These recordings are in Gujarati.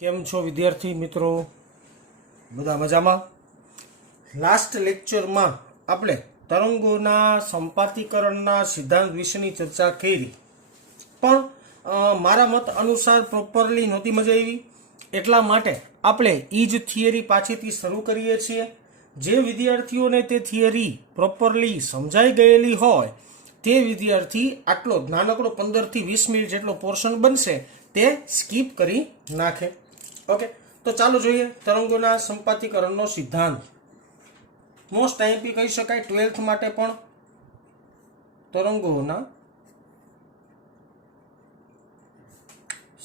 કેમ છો વિદ્યાર્થી મિત્રો? બધા મજામાં? લાસ્ટ લેક્ચરમાં આપણે તરંગોના સંપાતીકરણના સિદ્ધાંત વિશેની ચર્ચા કરી, પણ મારા મત અનુસાર પ્રોપરલી નહોતી મજા આવી. એટલા માટે આપણે એ જ થિયરી પાછળથી શરૂ કરીએ છીએ. જે વિદ્યાર્થીઓને તે થિયરી પ્રોપરલી સમજાઈ ગયેલી હોય તે વિદ્યાર્થી આટલો નાનકડો 15 થી 20 મિનિટ જેટલો પોર્શન બનશે તે સ્કીપ કરી નાખે. ઓકે, તો ચાલો જોઈએ તરંગોના સંપાતીકરણનો સિદ્ધાંત. મોસ્ટ આઈએમપી કહી શકાય 12th માટે પણ. તરંગોના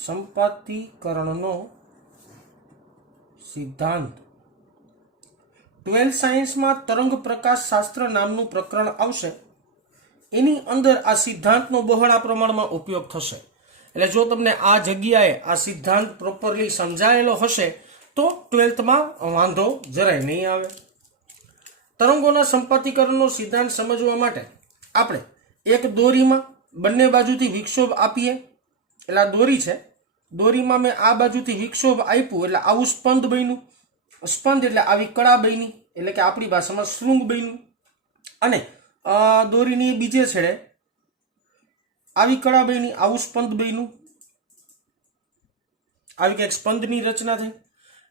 સંપાતીકરણનો સિદ્ધાંત. 12th સાયન્સમાં તરંગ પ્રકાશ શાસ્ત્ર નામનું પ્રકરણ આવશે. એની અંદર આ સિદ્ધાંતનો બહોળા પ્રમાણમાં ઉપયોગ થશે. એટલે જો તમને આ જગ્યાએ આ સિદ્ધાંત પ્રોપરલી સમજાયેલો હશે તો 12thમાં વાંધો જરાય નહીં આવે. તરંગોના સંપાતીકરણનો સિદ્ધાંત સમજવા માટે આપણે એક દોરીમાં બંને બાજુથી વિક્ષોભ આપીએ. એટલે આ દોરી છે, દોરીમાં મેં આ બાજુથી વિક્ષોભ આપ્યું એટલે આવું સ્પંદ બન્યું. સ્પંદ એટલે આવી કળા બની, એટલે કે આપણી ભાષામાં શૃંગ બન્યું. અને દોરીની બીજે છેડે આવી કળા બની, આવું સ્પંદ બન્યું. આવી કંઈક સ્પંદની રચના થઈ.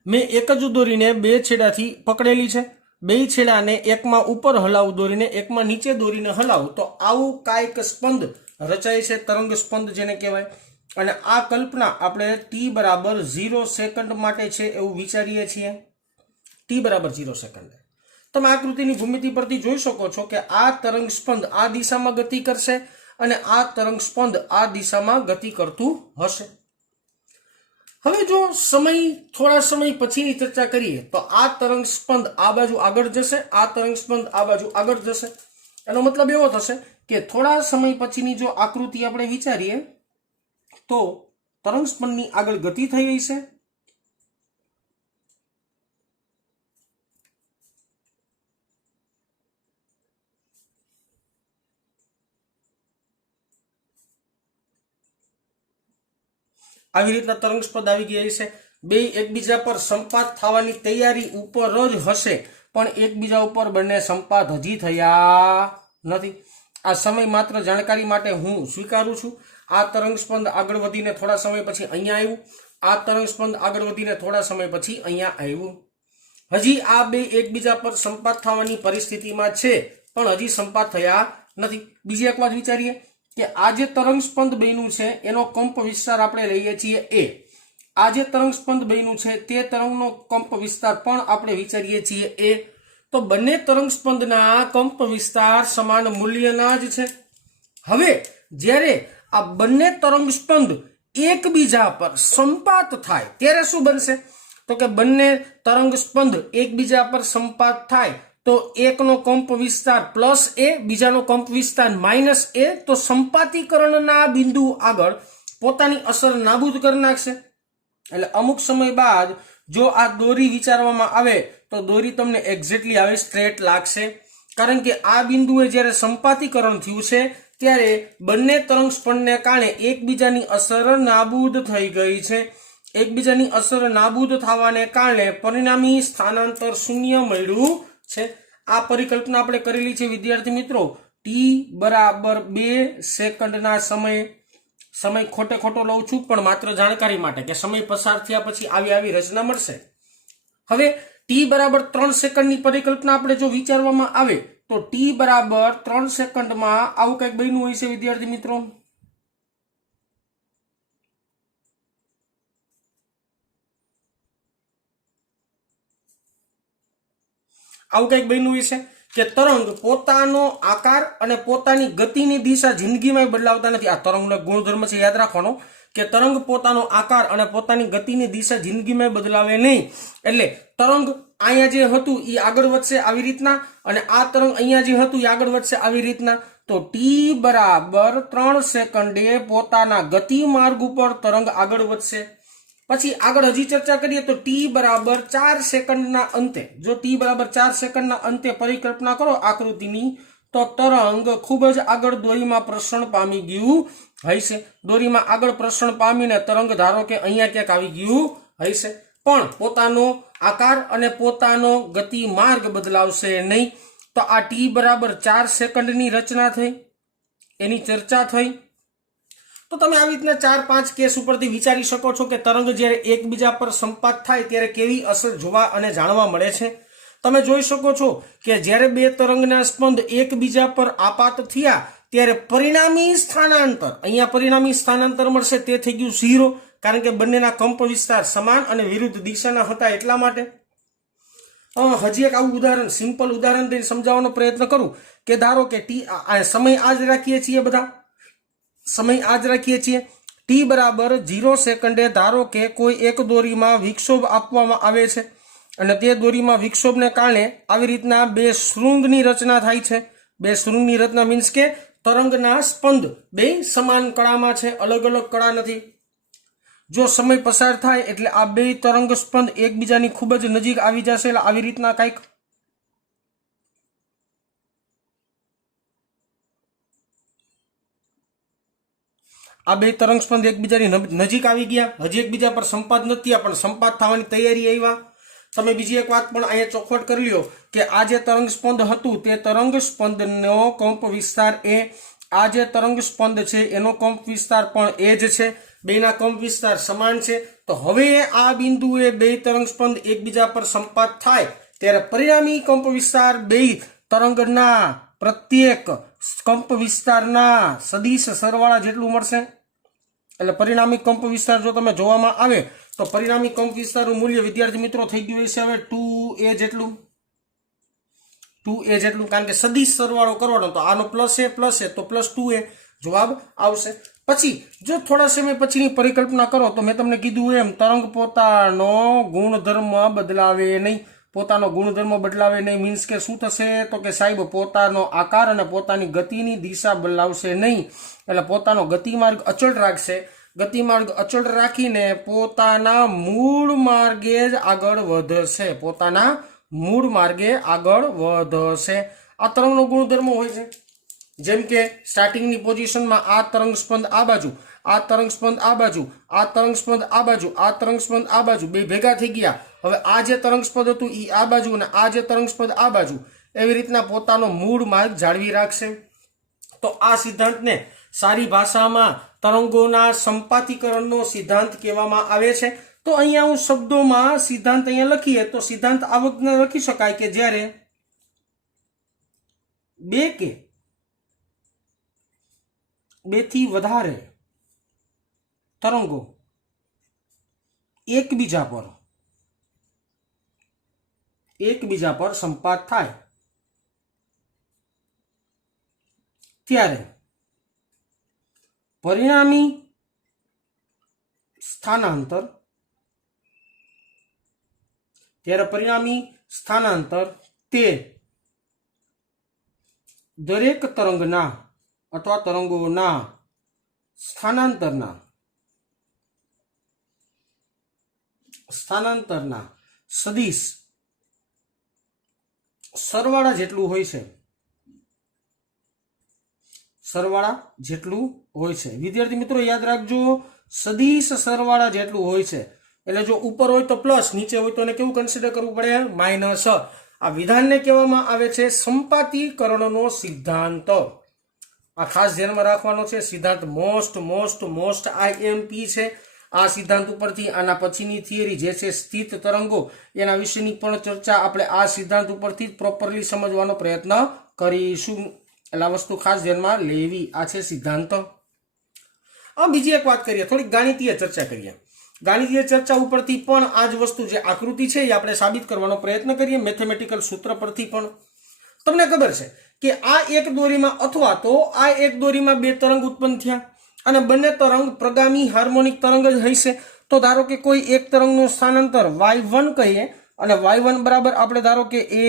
મેં એક જ દોરીને બે છેડાથી પકડેલી છે. બે છેડાને એકમાં ઉપર હલાવું દોરીને, એકમાં નીચે દોરીને હલાવું તો આવું કાંઈક સ્પંદ રચાય છે, તરંગ સ્પંદ જેને કહેવાય. અને આ કલ્પના આપણે t બરાબર 0 સેકન્ડ માટે છે એવું વિચારીએ છીએ. t બરાબર 0 સેકન્ડ. તમે આકૃતિની ભૂમિતિ પરથી જોઈ શકો છો કે આ તરંગ સ્પંદ આ દિશામાં ગતિ કરશે અને આ તરંગ સ્પંદ આ દિશામાં ગતિ કરતું હશે. હવે જો થોડા સમય પછીની ચર્ચા કરીએ તો આ તરંગ સ્પંદ આ બાજુ આગળ જશે, આ તરંગ સ્પંદ આ બાજુ આગળ જશે. એનો મતલબ એવો થશે કે થોડા સમય પછીની જો આકૃતિ આપણે વિચારીએ તો તરંગ સ્પંદની આગળ ગતિ થઈ રહી છે. આવી રીતના તરંગ સ્પંદ આવી ગયા છે. બે એકબીજા પર સંપાત થવાની તૈયારી ઉપર જ હશે, પણ એકબીજા ઉપર બંને સંપાત હજી થયા નથી. આ સમય માત્ર જાણકારી માટે હું સ્વીકારું છું. આ તરંગ સ્પંદ આગળ વધીને થોડા સમય પછી અહીંયા આવ્યું. આ તરંગ સ્પંદ આગળ વધીને થોડા સમય પછી અહીંયા આવ્યું. હજી આ બે એકબીજા પર સંપાત થવાની પરિસ્થિતિમાં છે, પણ હજી સંપાત થયા નથી. બીજી એક વાત વિચારીએ કે આ જે તરંગ સ્પંદ બન્યું છે એનો કંપ વિસ્તાર આપણે લઈએ છીએ a. આ જે તરંગ સ્પંદ બન્યું છે તે તરંગનો કંપ વિસ્તાર પણ આપણે વિચારીએ છીએ a. તો બંને તરંગ સ્પંદના કંપ વિસ્તાર સમાન મૂલ્યના જ છે. હવે જ્યારે આ બંને તરંગ સ્પંદ એકબીજા પર સંપાત થાય ત્યારે શું બનશે? તો કે બંને તરંગ સ્પંદ એકબીજા પર સંપાત થાય તો એકનો કંપ વિસ્તાર પ્લસ a, બીજાનો કંપ વિસ્તાર માઇનસ a. તો સંપાતીકરણના બિંદુ આગળ પોતાની અસર નાબૂદ કરી નાખશે. એટલે અમુક સમય બાદ જો આ દોરી વિચારવામાં આવે તો દોરી તમને એક્ઝેક્ટલી આવી સ્ટ્રેટ લાગશે, કારણ કે આ બિંદુએ જ્યારે સંપાતીકરણ થયું છે ત્યારે બંને તરંગ સ્પંદને કારણે એકબીજાની અસર નાબૂદ થઈ ગઈ છે. એકબીજાની અસર નાબૂદ થવાને કારણે પરિણામી સ્થાનાંતર શૂન્ય મળ્યું છે. આ પરિકલ્પના આપણે કરેલી છે વિદ્યાર્થી મિત્રો. t બરાબર 2 સેકન્ડના સમય ખોટો લઉં છું, પણ માત્ર જાણકારી માટે કે સમય પસાર થયા પછી આવી રચના મળશે. હવે t બરાબર 3 સેકન્ડની પરિકલ્પના આપણે જો વિચારવામાં આવે તો t બરાબર 3 સેકન્ડમાં આવું કંઈક બન્યું હોય છે વિદ્યાર્થી મિત્રો. આવું કંઈક બન્યું હોય છે કે તરંગ પોતાનો આકાર અને પોતાની ગતિની દિશા જિંદગીમાં બદલાવતા નથી. આ તરંગનો ગુણધર્મ છે, યાદ રાખવાનો કે તરંગ પોતાનો આકાર અને પોતાની ગતિની દિશા જિંદગીમાં બદલાવે નહીં. એટલે તરંગ અહીંયા જે હતું એ આગળ વધશે આવી રીતના, અને આ તરંગ અહીંયા જે હતું એ આગળ વધશે આવી રીતના. તો t બરાબર 3 સેકન્ડે પોતાના ગતિ માર્ગ ઉપર તરંગ આગળ વધશે. પછી આગળ હજી ચર્ચા કરીએ તો t બરાબર 4 સેકન્ડના અંતે, જો t બરાબર 4 સેકન્ડના અંતે પરિકલ્પના કરો આકૃતિની, તો તરંગ ખૂબ જ આગળ દોરીમાં પ્રસરણ પામી ગયું હશે. દોરીમાં આગળ પ્રસરણ પામીને તરંગ ધારો કે અહીંયા ક્યાંક આવી ગયું હશે, પણ પોતાનો આકાર અને પોતાનો ગતિ માર્ગ બદલાવશે નહીં. તો આ ટી બરાબર 4 સેકન્ડની રચના થઈ, એની ચર્ચા થઈ. તો તમે આવી રીતના 4-5 કેસ ઉપરથી વિચારી શકો છો કે તરંગ જ્યારે એકબીજા પર સંપાત થાય ત્યારે કેવી અસર જોવા અને જાણવા મળે છે. તમે જોઈ શકો છો કે જ્યારે બે તરંગના સ્પંદ એકબીજા પર આપાત થયા ત્યારે પરિણામી સ્થાનાંતર, અહીંયા પરિણામી સ્થાનાંતર મળશે તે થઈ ગયું 0, કારણ કે બંનેના કંપ વિસ્તાર સમાન અને વિરુદ્ધ દિશાના હતા એટલા માટે. હજી એક આવું ઉદાહરણ, સિમ્પલ ઉદાહરણ દઈને સમજાવવાનો પ્રયત્ન કરું કે ધારો કે ટી સમય આજ રાખીએ છીએ, બધા સમય આજ રાખીએ છીએ. ટી બરાબર 0 સેકન્ડે ધારો કે કોઈ એક દોરીમાં વિક્ષોભ આપવામાં આવે છે અને તે દોરીમાં વિક્ષોભને કારણે આવી રીતના બે શૃંગની રચના થાય છે. બે શૃંગની રચના મીન્સ કે તરંગના સ્પંદ બે સમાન કળામાં છે, અલગ અલગ કળા નથી. જો સમય પસાર થાય એટલે આ બે તરંગ સ્પંદ એકબીજાની ખૂબ જ નજીક આવી જશે. એટલે આવી રીતના કંઈક આ બે તરંગ સ્પંદ એકબીજાની નજીક આવી ગયા, હજી એકબીજા પર સંપાત નથી થયા પણ સંપાત થવાની તૈયારી આવ્યા. તમે બીજી એક વાત પણ અહીંયા ચોખવટ કરી લ્યો કે આ જે તરંગ સ્પંદ હતું તે તરંગ સ્પંદનો કંપ વિસ્તાર એ, આ જે તરંગ સ્પંદ છે એનો કંપ વિસ્તાર પણ એ જ છે, બેના કંપ વિસ્તાર સમાન છે. તો હવે આ બિંદુએ બે તરંગ સ્પંદ એકબીજા પર સંપાત થાય ત્યારે પરિણામી કંપ વિસ્તાર બે તરંગના પ્રત્યેક કંપ વિસ્તારના સદિશ સરવાળા જેટલું મળશે. એટલે પરિણામી કંપ વિસ્તાર જો તમે જોવામાં આવે તો પરિણામી કંપ વિસ્તારનું મૂલ્ય વિદ્યાર્થી મિત્રો થઈ ગયું છે હવે 2a જેટલું, 2a જેટલું, કારણ કે સદિશ સરવાળો કરવાનો તો આનો પ્લસ એ તો પ્લસ 2a જવાબ આવશે. પછી જો થોડા સમય પછીની પરિકલ્પના કરો તો મેં તમને કીધું એમ તરંગ પોતાનો ગુણધર્મ બદલાવે નહીં. પોતાનો ગુણધર્મ બદલાવે નહીં મીન્સ કે શું થશે તો કે સાહેબ પોતાનો આકાર અને પોતાની ગતિની દિશા બદલાવશે નહીં. એટલે પોતાનો ગતિમાર્ગ અચળ રાખશે. ગતિમાર્ગ અચળ રાખીને પોતાના મૂળ માર્ગે જ આગળ વધશે, પોતાના મૂળ માર્ગે આગળ વધશે. આ તરંગનો ગુણધર્મ હોય છે. જેમ કે સ્ટાર્ટિંગની પોઝિશનમાં આ તરંગ સ્પંદ આ બાજુ, આ તરંગ સ્પંદ આ બાજુ, આ તરંગ સ્પંદ આ બાજુ, આ તરંગ સ્પંદ આ બાજુ, બે ભેગા થઈ ગયા. હવે આ જે તરંગ સ્પંદ હતું એ આ બાજુ અને આ જે તરંગ સ્પંદ આ બાજુ, એવી રીતના પોતાનો મૂળ માર્ગ જાળવી રાખશે. તો આ સિદ્ધાંતને સારી ભાષામાં તરંગોના સંપાતીકરણનો સિદ્ધાંત કહેવામાં આવે છે. તો અહીંયા હું શબ્દોમાં સિદ્ધાંત અહીંયા લખીએ તો સિદ્ધાંત આ વખતે લખી શકાય કે જ્યારે બે કે બેથી વધારે તરંગો એકબીજા પર સંપાત થાય ત્યારે પરિણામી સ્થાનાંતર તે દરેક તરંગના અથવા તરંગોના સ્થાનાંતરના સદિશ સરવાળા જેટલું હોય છે, સરવાળા જેટલું હોય છે. વિદ્યાર્થી મિત્રો યાદ રાખજો, સદિશ સરવાળા જેટલું હોય છે. એટલે જો ઉપર હોય તો પ્લસ, નીચે હોય તો એને કેવું કન્સિડર કરવું પડે? માઇનસ. આ વિધાનને કહેવામાં આવે છે સંપાતીકરણનો સિદ્ધાંત. આ ખાસ ધ્યાનમાં રાખવાનો છે. સિદ્ધાંત મોસ્ટ IMP છે. આ સિદ્ધાંત ઉપરથી આના પછીની થિયરી જે છે સ્થિત તરંગો એના વિશેની પણ ચર્ચા આપણે આ સિદ્ધાંત ઉપરથી પ્રોપરલી સમજવાનો પ્રયત્ન કરીશું. એટલે આ વસ્તુ ખાસ ધ્યાનમાં લેવી. આ છે સિદ્ધાંત. બીજી એક વાત કરીએ, થોડીક ગાણિતીય ચર્ચા કરીએ. ગાણિતીય ચર્ચા ઉપરથી પણ આ જ વસ્તુ જે આકૃતિ છે એ આપણે સાબિત કરવાનો પ્રયત્ન કરીએ મેથેમેટિકલ સૂત્ર પરથી પણ. તમને ખબર છે કે આ એક દોરીમાં અથવા તો આ એક દોરીમાં બે તરંગ ઉત્પન્ન થયા અને બંને તરંગ પ્રગામી હાર્મોનિક તરંગ જ હશે. તો ધારો કે કોઈ એક તરંગનું સ્થાનાંતર y1 કહીએ અને y1 બરાબર આપણે ધારો કે a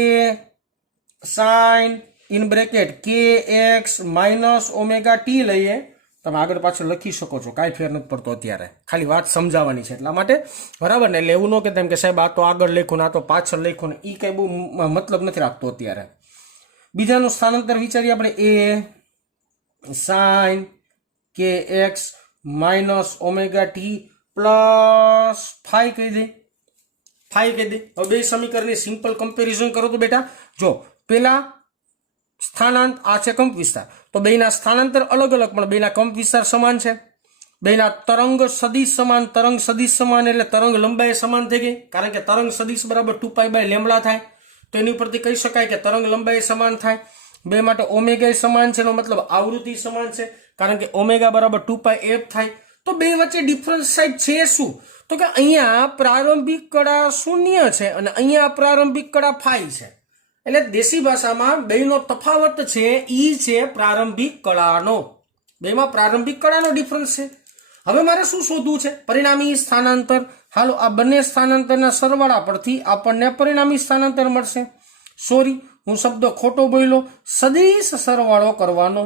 sin in bracket kx minus omega T લઈએ. તમે આગળ પાછળ લખી શકો છો, કાંઈ ફેર નથી પડતો અત્યારે, ખાલી વાત સમજાવવાની છે એટલા માટે, બરાબર ને? એટલે એવું ન કહેતા કે સાહેબ આ તો આગળ લખ્યું ને આ તો પાછળ લખ્યું ને, એ કંઈ બહુ મતલબ નથી રાખતો અત્યારે. બીજાનું સ્થાનાંતર વિચારીએ આપણે, a sin kx minus omega T plus five कही दे, फाइव कही दे। હવે બે સમીકરણની સિમ્પલ કમ્પેરિઝન કરો તો બેટા જો પેલા સ્થાનાંત આ છે કંપ વિસ્તાર, તો બેના સ્થાનાંતર અલગ અલગ પણ બેના કંપ વિસ્તાર સમાન છે, બેના તરંગ સદિશ સમાન, તરંગ સદિશ સમાન એટલે તરંગ લંબાઈ સમાન થઈ ગઈ, કારણ કે તરંગ સદિશ બરાબર 2π/λ થાય, તો એની ઉપરથી કહી શકાય કે તરંગ લંબાઈ સમાન થાય। બે માટે ઓમેગા સમાન છે, એનો મતલબ આવૃત્તિ સમાન છે, કારણ કે ઓમેગા બરાબર 2πf થાય। તો બે વચ્ચે ડિફરન્સ સાહેબ છે શું? તો કે અહીંયા પ્રારંભિક કળા 0 છે અને અહીંયા પ્રારંભિક કળા φ છે, એટલે દેશી ભાષામાં બેનો તફાવત છે ઈ છે પ્રારંભિક કળાનો, બેમાં પ્રારંભિક કળાનો ડિફરન્સ છે। હવે મારે શું શોધવું છે? પરિણામી સ્થાનાંતર। હાલો આ બંને સ્થાનાંતરના સરવાળા પરથી આપણને પરિણામી સ્થાનાંતર મળશે। સોરી હું શબ્દ ખોટો બોલ્યો, સદિશ સરવાળો કરવાનો,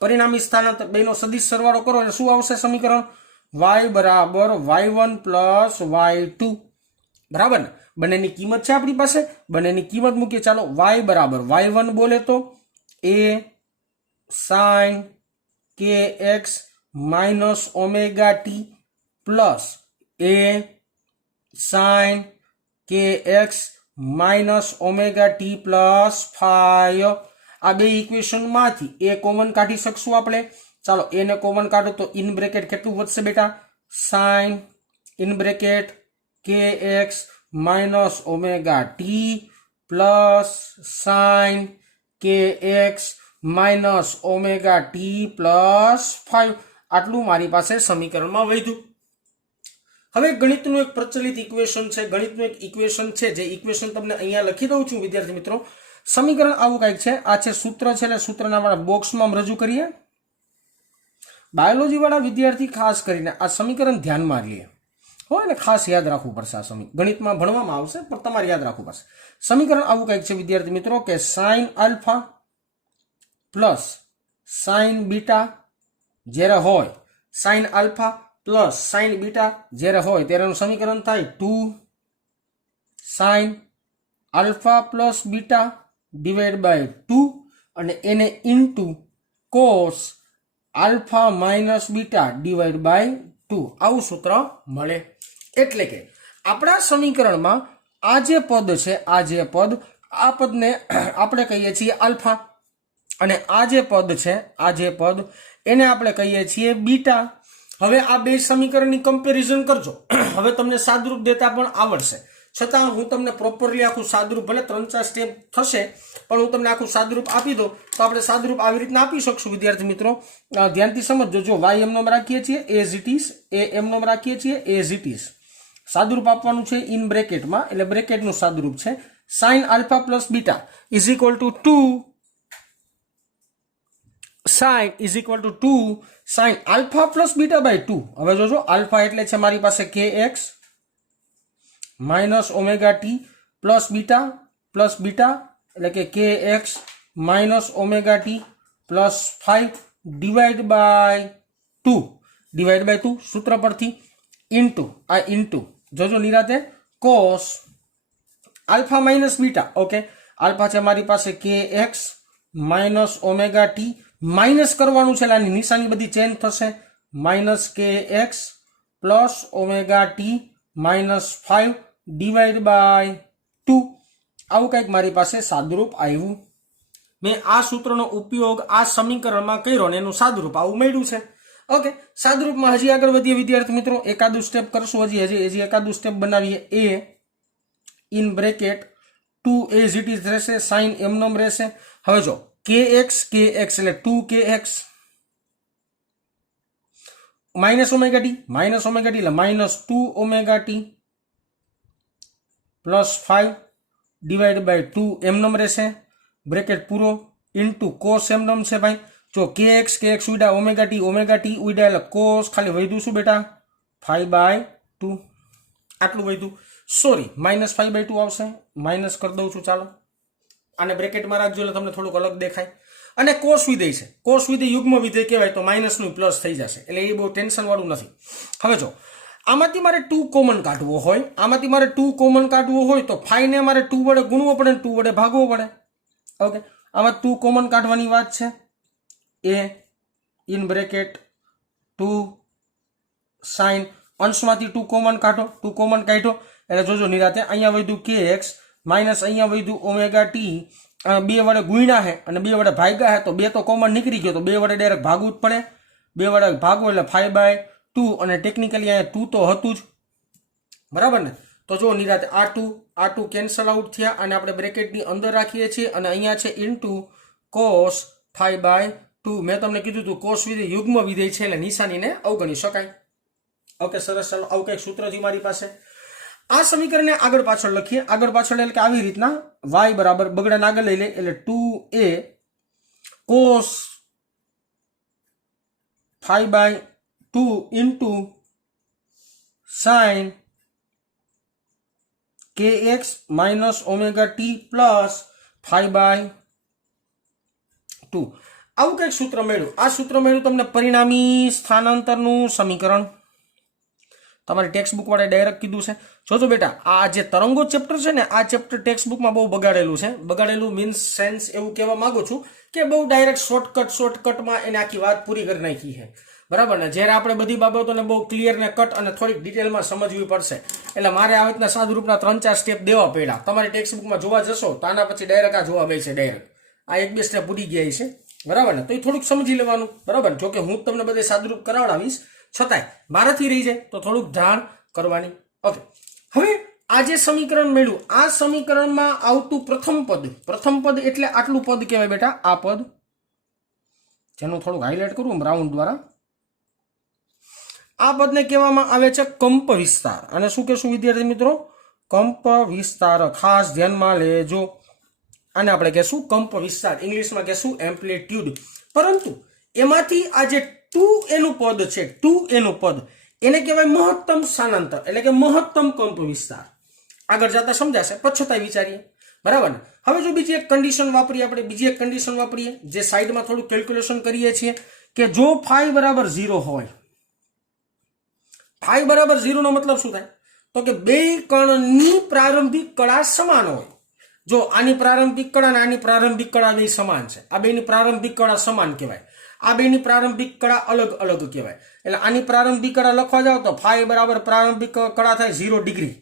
પરિણામી સ્થાનાંતર બેનો સદિશ સરવાળો કરો એટલે શું આવશે સમીકરણ? y બરાબર y1 પ્લસ y2 બરાબર ને? બંનેની કિંમત છે આપણી પાસે, બંનેની કિંમત મૂકીએ। ચાલો y બરાબર y1 બોલે તો a sin kx minus omega T plus a sin kx minus omega T plus 5। આ બે ઇક્વેશન માંથી એ કોમન કાઢી શકશું આપણે। ચાલો એ ને કોમન કાઢો તો ઇન બ્રેકેટ કેટલું વધશે બેટા? sin in bracket kx minus omega T plus sin kx minus omega T plus 5। આટલું મારી પાસે સમીકરણમાં વધ્યું। હવે ગણિતનું એક પ્રચલિત ઇક્વેશન છે, ગણિતનું એક ઇક્વેશન છે, જે ઇક્વેશન તમને અહીંયા લખી દઉં છું વિદ્યાર્થી મિત્રો। સમીકરણ આવું કંઈક છે, આ છે સૂત્ર છે, એટલે સૂત્રના વાળા બોક્સમાં રજૂ કરીએ। બાયોલોજી વાળા વિદ્યાર્થી ખાસ કરીને આ સમીકરણ ધ્યાનમાં લઈએ હોય ને, ખાસ યાદ રાખવું પડશે। આ સમીકરણ ગણિતમાં ભણવામાં આવશે પણ તમારે યાદ રાખવું પડશે। સમીકરણ આવું કંઈક છે વિદ્યાર્થી મિત્રો કે sin alpha plus sin beta જ્યારે હોય, sin alpha plus sin beta જ્યારે હોય ત્યારે સમીકરણ થાય 2 sin alpha plus beta divide by 2 અને એને into cos alpha minus beta divide by 2 આવું સૂત્ર મળે। એટલે કે આપણા સમીકરણમાં આ જે પદ છે, આ પદને આપણે કહીએ છીએ આલ્ફા, અને આ જે પદ છે, આ જે પદ એને આપણે કહીએ છીએ બીટા। હવે આ બે સમીકરણની કમ્પેરિઝન કરજો। હવે તમને સાદરૂપ દેતા પણ આવડશે, છતાં હું તમને પ્રોપરલી આખું સાદરૂપ, ભલે 3-4 સ્ટેપ થશે પણ હું તમને આખું સાદરૂપ આપી દઉં તો આપણે સાદરૂપ આવી રીતના આપી શકશું વિદ્યાર્થી મિત્રો। ધ્યાનથી સમજજો। જો y એમ નામ રાખીએ છીએ એઝ ઇટ ઇઝ, a એમ નામ રાખીએ છીએ એઝ ઇટ ઇઝ, સાદરૂપ આપવાનું છે ઇન બ્રેકેટમાં, એટલે બ્રેકેટનું સાદરૂપ છે sin alpha plus beta is equal to 2 sin is equal to 2 sin alpha plus beta by 2। હવે જોજો આલ્ફા એટલે છે મારી પાસે kx minus omega T plus beta એટલે કે kx minus omega T plus 5 divide by 2 સૂત્ર પરથી ઇન્ટુ આ ઇન્ટુ જોજો નિરાતે cos alpha minus beta. Okay, alpha છે મારી પાસે kx minus omega T, minus કરવાનું છે, આની નિશાની બધી ચેન્જ થશે, minus kx plus omega T minus 5 divide by 2 આવું કંઈક મારી પાસે સાદરૂપ આવ્યું। મેં આ સૂત્રનો ઉપયોગ આ સમીકરણમાં કર્યો ને એનું સાદરૂપ આવું મળ્યું છે। ઓકે, સાદરૂપમાં હજી આગળ વધીએ વિદ્યાર્થી મિત્રો, એકાદું સ્ટેપ કરશું, હજી એકાદું સ્ટેપ બનાવીએ। a in bracket 2 as it is રહેશે, સાઇન એમ નામ રહેશે। હવે જો kx એટલે 2kx માઇનસ ઓમેગા ટી એટલે minus 2 omega T plus 5 divide by 2 એમ નામ રહેશે, બ્રેકેટ પૂરો, ઇન્ટુ કોસ એમ નામ છે ભાઈ। જો kx ઉડા ઓમેગા ટી ઉડા એટલે કોસ, ખાલી વધ્યું શું બેટા 5/2, આટલું વધ્યું। સોરી -5/2 આવશે, માઇનસ કરી દઉં છું। ચાલો આને બ્રેકેટમાં રાખજો એટલે તમને થોડુંક અલગ દેખાય। અને કોસ વિધેય છે, કોસ વિધેય યુગ્મ વિધેય કહેવાય, તો માઇનસનું પ્લસ થઈ જશે, એટલે એ બહુ ટેન્શન વાળું નથી। હવે જો આમાંથી મારે 2 કોમન કાઢવો હોય, તો 5 ને મારે 2 વડે ગુણવો પડે, 2 વડે ભાગવો પડે। ઓકે, આમાં 2 કોમન કાઢવાની વાત છે। a in bracket 2 sin અંશમાંથી 2 common કાઢો, 2 કોમન કાઢ્યો એટલે જોજો નિરાતે અહીંયા વધ્યું kx માઇનસ અહીંયા વધ્યું ઓમેગા ટી, બે વડે ગુણ્યા છે અને બે વડે ભાગ્યા છે તો બે તો કોમન નીકળી ગયો તો બે વડે ડાયરેક્ટ ભાગવું જ પડે, બે વડે ભાગો એટલે 5/2 અને ટેકનિકલી અહીંયા 2 તો હતું જ, બરાબર ને? તો જો નિરાતે આ 2 કેન્સલ આઉટ થયા અને આપણે બ્રેકેટની અંદર રાખીએ છીએ અને અહીંયા છે ઇન્ટુ cos 5/2. મેં તમને કીધું હતું cos વિધેય યુગ્મ વિધેય છે એટલે નિશાનીને અવગણી શકાય. ઓકે સરસ, ચાલો આવું કંઈક સૂત્ર છે મારી પાસે. આ સમીકરણને આગળ પાછળ લખીએ, આગળ પાછળ એટલે કે આવી રીતના y બરાબર બગડાને આગળ લઈ લે એટલે 2a cos 5/2 into sin kx minus omega T plus 5/2. આવું કંઈક સૂત્ર મળ્યું. આ સૂત્ર મળ્યું તમને પરિણામી સ્થાનાંતરનું સમીકરણ. તમારી ટેક્સ્ટ બુક વાળે ડાયરેક્ટ કીધું છે. જોજો બેટા, આ જે તરંગો ચેપ્ટર છે ને, આ ચેપ્ટર ટેક્સ્ટ બુકમાં બહુ બગાડેલું છે. બગાડેલું મીન્સ સેન્સ એવું કહેવા માંગુ છું કે બહુ ડાયરેક્ટ શોર્ટકટમાં એને આખી વાત પૂરી કરી નાખી છે, બરાબર ને? જ્યારે આપણે બધી બાબતોને બહુ ક્લિયર ને કટ અને થોડીક ડિટેલમાં સમજવી પડશે એટલે મારે આ રીતના સાદુરૂપના 3-4 સ્ટેપ દેવા પડ્યા. તમારી ટેક્સ્ટ બુકમાં જોવા જશો તો આના પછી ડાયરેક્ટ આ જોવા બેસે, ડાયરેક્ટ આ 1-2 સ્ટેપ ભૂલી ગયા છે, બરાબર ને? તો એ થોડુંક સમજી લેવાનું, બરાબર? જોકે હું તમને બધે સાદુરૂપ કરાવડાવીશ, છતાંય મારાથી રહી જાય તો થોડુંક જાણ કરવાની. ઓકે, હવે આ જે સમીકરણ મળ્યું, આ સમીકરણમાં આવતું પ્રથમ પદ એટલે આટલું પદ કહેવાય બેટા, આ પદ જેનું થોડુંક હાઇલાઇટ કરું રાઉન્ડ દ્વારા. આ પદને કહેવામાં આવે છે કંપ વિસ્તાર. અને શું કહેશું વિદ્યાર્થી મિત્રો? કંપ વિસ્તાર. ખાસ ધ્યાનમાં લેજો, આને આપણે કહેશું કંપ વિસ્તાર, ઇંગ્લિશમાં કહેશું એમ્પ્લિટ્યુડ. પરંતુ એમાંથી આ જે 2a નું પદ છે, 2a નું પદ, એને કહેવાય મહત્તમ સ્થાનાંતર એટલે કે મહત્તમ કંપ વિસ્તાર. આગળ જતા સમજાશે, પછતાય વિચારીએ, બરાબર ને? હવે જો બીજી એક કન્ડિશન વાપરીએ, જે સાઈડમાં થોડું કેલ્ક્યુલેશન કરીએ છીએ કે જો phi બરાબર 0 હોય, phi બરાબર 0 નો મતલબ શું થાય? તો કે બે કણની પ્રારંભિક કળા સમાન હોય. જો આની પ્રારંભિક કળા અને આની પ્રારંભિક કળા બે સમાન છે, આ બેની પ્રારંભિક કળા સમાન કહેવાય, આ બેની પ્રારંભિક કળા અલગ અલગ કહેવાય. એટલે આની પ્રારંભિક કળા લખવા જાવ તો phi બરાબર પ્રારંભિક કળા થાય 0 ડિગ્રી,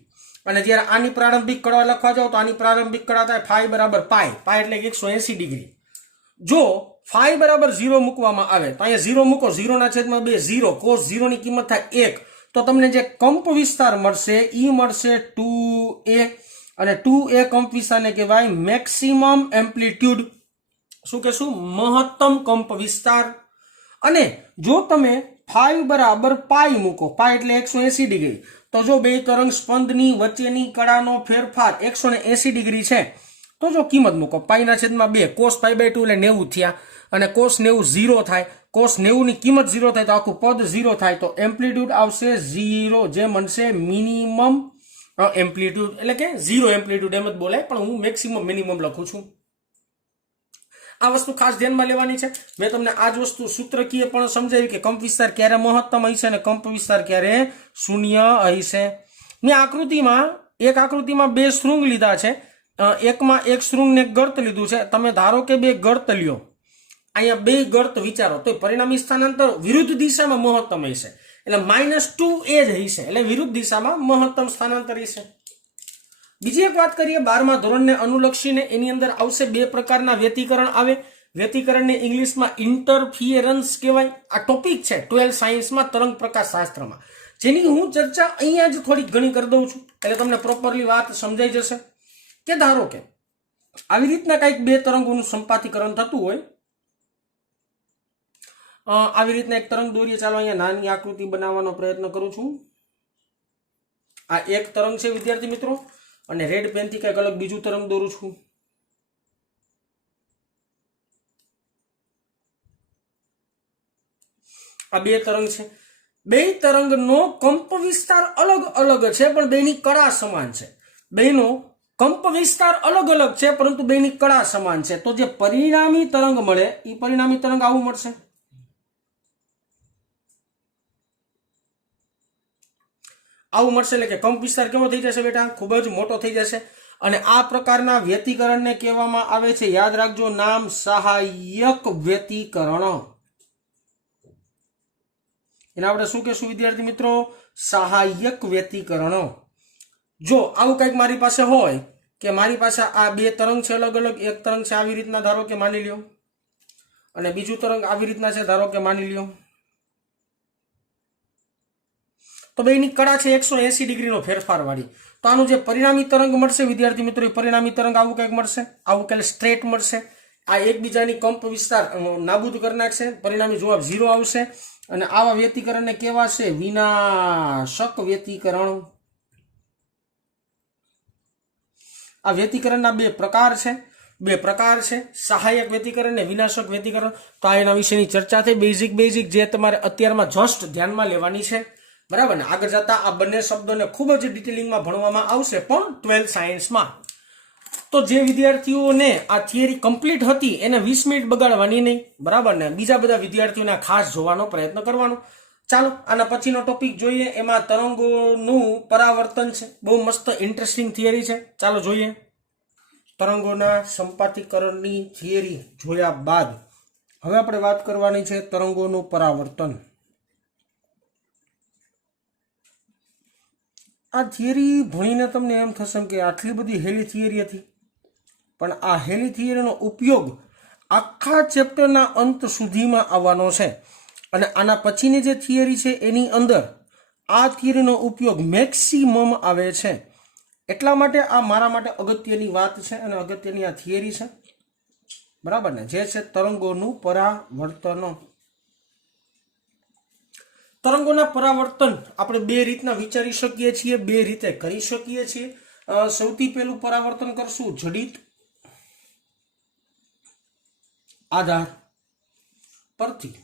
અને જ્યારે આની પ્રારંભિક કળા લખવા જાવ તો આની પ્રારંભિક કળા થાય phi બરાબર પાઈ એટલે 180 ડિગ્રી. જો phi બરાબર 0 મૂકવામાં આવે તો અહીંયા 0 મૂકો, 0/2 0, cos 0 ની કિંમત થાય 1, તો તમને જે કંપ વિસ્તાર મળશે એ મળશે 2a, અને 2a કંપ વિસ્તારને કહેવાય મેક્સિમમ એમ્પ્લિટ્યુડ. શું કહેશું? મહત્તમ કંપ વિસ્તાર. અને જો તમે phi બરાબર પાઈ મૂકો, પાઈ એટલે 180 ડિગ્રી, તો જો બે તરંગ સ્પંદની વચ્ચેની કળાનો ફેરફાર 180 ડિગ્રી છે, તો જો કિંમત મૂકો π/2, cos 5/2 એટલે 90 થયા, અને cos 90 0 થાય, cos 90 ની કિંમત 0 થાય તો આખું પદ 0 થાય, તો એમ્પ્લિટ્યુડ આવશે 0, જે મળશે મિનિમમ એમ્પ્લિટ્યુડ. એટલે કે 0 એમ્પ્લિટ્યુડ એમ જ બોલાય, પણ હું મેક્સિમમ મિનિમમ લખું છું. આ વસ્તુ ખાસ ધ્યાનમાં લેવાની છે. મેં તમને આ જ વસ્તુ સૂત્રકીય પણ સમજાવી કે કંપ વિસ્તાર ક્યારે મહત્તમ હશે અને કંપ વિસ્તાર ક્યારે શૂન્ય હશે. મેં એક આકૃતિમાં બે શૃંગ લીધા છે, એકમાં એક શૃંગને ગર્ત લીધું છે. તમે ધારો કે બે ગર્ત લ્યો, અહીંયા બે ગર્ત વિચારો, તો પરિણામી સ્થાનાંતર વિરુદ્ધ દિશામાં મહત્તમ હશે, એટલે -2a જ હશે, એટલે વિરુદ્ધ દિશામાં મહત્તમ સ્થાનાંતર હશે. બીજી એક વાત કરીએ 12મા ધોરણને અનુલક્ષીને, એની અંદર આવશે બે પ્રકારના વ્યતિકરણ આવે. વ્યતિકરણને ઇંગ્લિશમાં ઇન્ટરફિયરન્સ કહેવાય. આ ટોપિક છે 12 સાયન્સમાં, તરંગ પ્રકાશ શાસ્ત્રમાં, જેની હું ચર્ચા અહીંયા જ થોડી ઘણી કરી દઉં છું, એટલે તમને પ્રોપરલી વાત સમજાઈ જશે. કે ધારો કે આવી રીતના કંઈક બે તરંગોનું સંપાતીકરણ થતું હોય, આવી રીતના એક તરંગ દોરીએ. ચાલો અહીંયા નાની આકૃતિ બનાવવાનો પ્રયત્ન કરું છું. આ એક તરંગ છે વિદ્યાર્થી મિત્રો, અને રેડ પેનથી કંઈક અલગ બીજું તરંગ દોરું છું. આ બે તરંગ છે. બે તરંગનો કંપ વિસ્તાર અલગ અલગ છે, પણ બેની કળા સમાન છે. બેનો કંપ વિસ્તાર અલગ અલગ છે, પરંતુ બેની કળા સમાન છે. તો જે પરિણામી તરંગ મળે એ પરિણામી તરંગ આવું મળશે. આવું મળશે, એટલે કે કંપ વિસ્તાર કેવો થઈ જશે બેટા? ખૂબ જ મોટો થઈ જશે. અને આ પ્રકારના વ્યતિકરણને કહેવામાં આવે છે, યાદ રાખજો, નામ સહાયક વ્યતિકરણ. એને આપણે શું કહેશું વિદ્યાર્થી મિત્રો? સહાયક વ્યતિકરણો। જો આવું કંઈક મારી પાસે હોય કે મારી પાસે આ બે તરંગ છે અલગ અલગ, એક તરંગ છે આવી રીતના ધારો કે માની લ્યો, અને બીજું તરંગ આવી રીતના છે ધારો કે માની લ્યો, તો બેની કડા છે 180 ડિગ્રીનો ફેરફાર વાળી, તો આનું જે પરિણામી તરંગ મળશે વિદ્યાર્થી મિત્રો, એ પરિણામી તરંગ આવું કંઈક મળશે, આવું કંઈક સ્ટ્રેટ મળશે। આ એકબીજાની કંપ વિસ્તાર નાબૂદ કરી નાખશે, પરિણામી જવાબ 0 આવશે। અને આવા વ્યતિકરણને કેવા છે? વિનાશક વ્યતિકરણ। આ વ્યતિકરણના બે પ્રકાર છે, સહાયક વ્યતિકરણ ને વિનાશક વ્યતિકરણ। તો આ એના વિશેની ચર્ચા થઈ, બેઝિક જે તમારે અત્યારમાં જસ્ટ ધ્યાનમાં લેવાની છે, બરાબર ને। આગળ જતા આ બંને શબ્દોને ખૂબ જ ડિટેલિંગમાં ભણવામાં આવશે, પણ 12th સાયન્સમાં। તો જે વિદ્યાર્થીઓને આ થિયરી કમ્પ્લીટ હતી એને 20 મિનિટ બગાડવાની નહીં, બરાબર ને। બીજા બધા વિદ્યાર્થીઓને ખાસ જોવાનો પ્રયત્ન કરવાનો। ચાલો આના પછીનો ટોપિક જોઈએ, એમાં તરંગોનું પરાવર્તન છે, બહુ મસ્ત ઇન્ટરેસ્ટિંગ થિયરી છે, ચાલો જોઈએ। તરંગોના સંપાતીકરણની થિયરી જોયા બાદ હવે આપણે વાત કરવાની છે તરંગોનું પરાવર્તન। આ થિયરી ભણીને તમને એમ થશે કે આટલી બધી હેલી થિયરી હતી, પણ આ હેલી થિયરીનો ઉપયોગ આખા ચેપ્ટરના અંત સુધીમાં આવવાનો છે, અને આના પછીની જે થિયરી છે એની અંદર આ થિયરીનો ઉપયોગ મેક્સિમમ આવે છે। એટલા માટે આ મારા માટે અગત્યની વાત છે અને અગત્યની આ થિયરી છે, બરાબર ને, જે છે તરંગોનું પરાવર્તન। તરંગોના પરાવર્તન આપણે બે રીતના વિચારી શકીએ છીએ, બે રીતે કરી શકીએ છીએ। સૌથી પહેલું પરાવર્તન કરશું જડિત આધાર પરથી।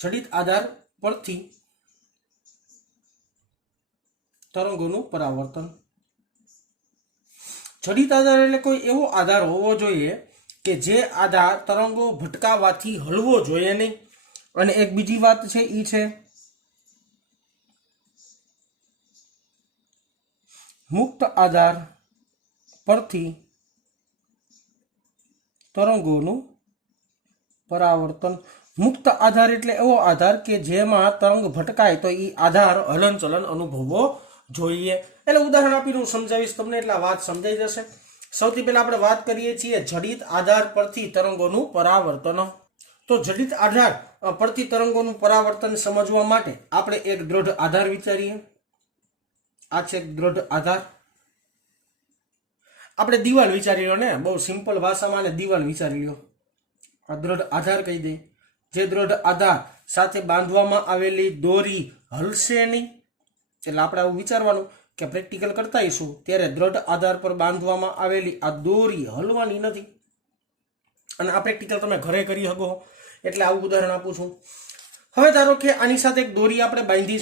જડિત આધાર પરથી તરંગોનું પરાવર્તન। જડિત આધાર એટલે કોઈ એવો આધાર હોવો જોઈએ કે જે આધાર તરંગો ભટકાવાથી હલવો જોઈએ નહીં। અને એક બીજી વાત છે ઈ છે મુક્ત આધાર પરથી તરંગોનું પરાવર્તન। મુક્ત આધાર એટલે એવો આધાર કે જેમાં તરંગ ભટકાય તો એ આધાર હલનચલન અનુભવવો જોઈએ। એટલે ઉદાહરણ આપીને હું સમજાવીશ તમને, એટલે વાત સમજાઈ જશે। સૌથી પહેલા આપણે વાત કરીએ છીએ જડિત આધાર પરથી તરંગોનું પરાવર્તન। તો જડિત આધાર પરથી તરંગોનું પરાવર્તન સમજવા માટે આપણે એક દ્રઢ આધાર વિચારીએ। આ છે દ્રઢ આધાર, આપણે દિવાલ વિચારી લો ને, બહુ સિમ્પલ ભાષામાં દિવાલ વિચારી લો, આ દ્રઢ આધાર કહી દે। જે દ્રઢ આધાર સાથે બાંધવામાં આવેલી દોરી હલશે નહીં, એટલે આપણે આવું વિચારવાનું કે પ્રેક્ટિકલ કરતા આવીશું ત્યારે દ્રઢ આધાર પર બાંધવામાં આવેલી આ દોરી હલવાની નથી, અને આ પ્રેક્ટિકલ તમે ઘરે કરી શકો, એટલે આવું ઉદાહરણ આપું છું। હવે ધારો કે આની સાથે એક દોરી આપણે બાંધી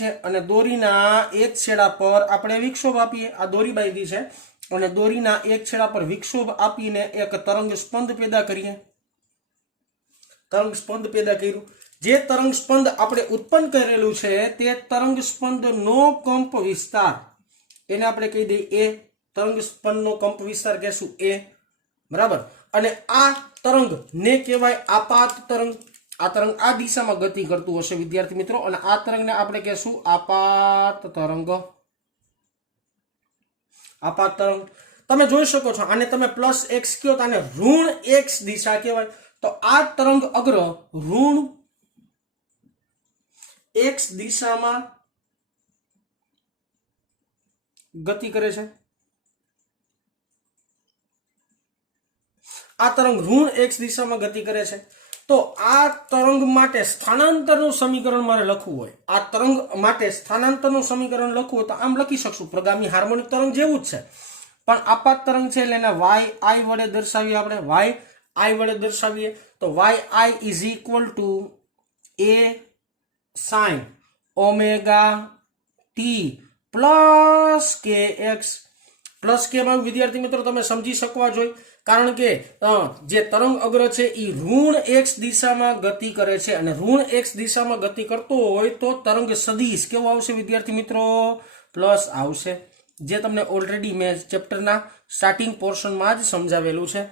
છે, અને દોરીના એક છેડા પર આપણે વિક્ષોભ આપીએ। આ દોરી બાંધી છે અને દોરીના એક છેડા પર વિક્ષોભ આપીને એક તરંગ સ્પંદ પેદા કરીએ। તરંગ સ્પંદ પેદા કર્યું, જે તરંગ સ્પંદ આપણે ઉત્પન્ન કરેલું છે તે તરંગ સ્પંદનો કંપ વિસ્તાર, એને આપણે કહી દઈએ એ, તરંગ સ્પંદનો કંપ વિસ્તાર કહેશું એ, બરાબર। અને આ તરંગ ને કહેવાય આપાત તરંગ। આ તરંગ આ દિશામાં ગતિ કરતું હશે વિદ્યાર્થી મિત્રો, અને આ તરંગને આપણે કહેશું આપાત તરંગ। આપાત તરંગ તમે જોઈ શકો છો, આને તમે +x કહો તો આને ઋણ x દિશા કહેવાય। તો આ તરંગ અગ્ર ઋણ x દિશામાં ગતિ કરે છે। આ તરંગ ઋણ x દિશામાં ગતિ કરે છે। તો આ તરંગ માટે સ્થાનાંતરનું સમીકરણ મારે લખવું હોય, આ તરંગ માટે સ્થાનાંતરનું સમીકરણ લખવું હોય તો આમ લખી શકશું, પ્રગામી હાર્મોનિક તરંગ જેવું જ છે, પણ આપાત તરંગ છે એટલે એને yi વડે દર્શાવીએ આપણે, yi વડે દર્શાવીએ તો yi is equal to a sin omega T plus kx। Plus કે માં વિદ્યાર્થી મિત્રો તમે સમજી શકવા જોઈએ, કારણ કે જે તરંગ અગ્ર છે એ ઋણ x દિશામાં ગતિ કરે છે, અને ઋણ x દિશામાં ગતિ કરતો હોય તો તરંગ સદિશ કેવો આવશે વિદ્યાર્થી મિત્રો? પ્લસ આવશે, જે તમને ઓલરેડી મેં ચેપ્ટરના સ્ટાર્ટિંગ પોર્શનમાં જ સમજાવેલું છે।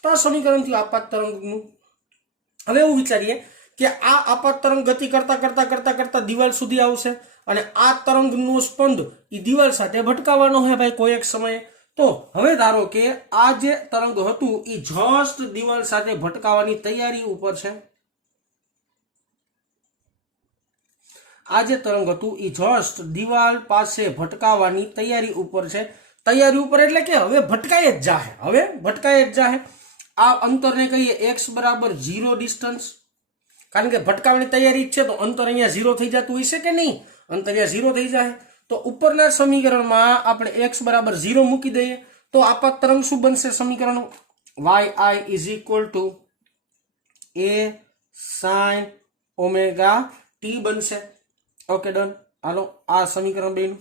તો આ સમીકરણથી આપાત તરંગનું। હવે એવું વિચારીએ કે આ આપાત તરંગ ગતિ કરતા કરતા કરતા કરતા દિવાલ સુધી આવશે અને આ તરંગનો સ્પંદ એ દિવાલ સાથે ભટકાવાનો છે ભાઈ કોઈ એક સમયે. તો હવે ધારો કે આ જે તરંગ હતું એ જસ્ટ દિવાલ સાથે ભટકાવાની તૈયારી ઉપર છે. આ જે તરંગ હતું એ જસ્ટ દિવાલ પાસે ભટકાવાની તૈયારી ઉપર છે. તૈયારી ઉપર એટલે કે હવે ભટકાય જ જાહે, હવે ભટકાય જ જાહે. આ અંતરને કહીએ x બરાબર 0 ડિસ્ટન્સ, કારણ કે ભટકાવાની તૈયારી જ છે તો અંતર અહીંયા 0 થઈ જતું હશે કે નહીં? અંતર અહીંયા 0 થઈ જાય. તો ઉપરના સમીકરણમાં આપણે x બરાબર 0 મૂકી દઈએ તો આપાત તરંગ શું બનશે? સમીકરણ yi is equal to a sin omega t બનશે. Okay done. હાલો આ સમીકરણ 2 નું.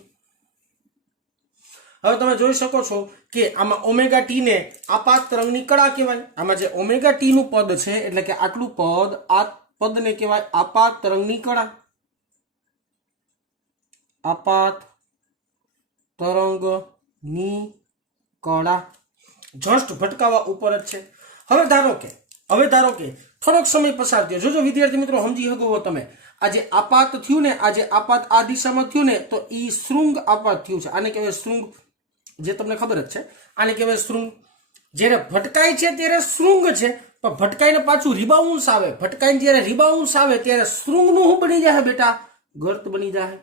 હવે તમે જોઈ શકો છો કે આમાં ઓમેગા ટી ને આપાત તરંગની કળા કહેવાય. આમાં જે ઓમેગા ટી નું પદ છે એટલે કે આટલું પદ, આ પદને કહેવાય આપાત તરંગની કળા. આપાત તરંગની કળા જસ્ટ ભટકાવા ઉપર જ છે. હવે ધારો કે થોડોક સમય પસાર થયો. જોજો વિદ્યાર્થી મિત્રો, સમજી શકો તમે. આ જે આપાત થયું ને, આ જે આપાત આ દિશામાં થયું ને, તો ઈ શૃંગ આપાત થયું છે. આને કહેવાય શૃંગ, જે તમને ખબર જ છે. આને કહેવાય શૃંગ. જ્યારે ભટકાય છે ત્યારે શૃંગ છે, પણ ભટકાઈને પાછું રિબાઉન્સ આવે. ભટકાઈને જ્યારે રિબાઉન્સ આવે ત્યારે શૃંગનું શું બની જાય બેટા? ગર્ત બની જાય.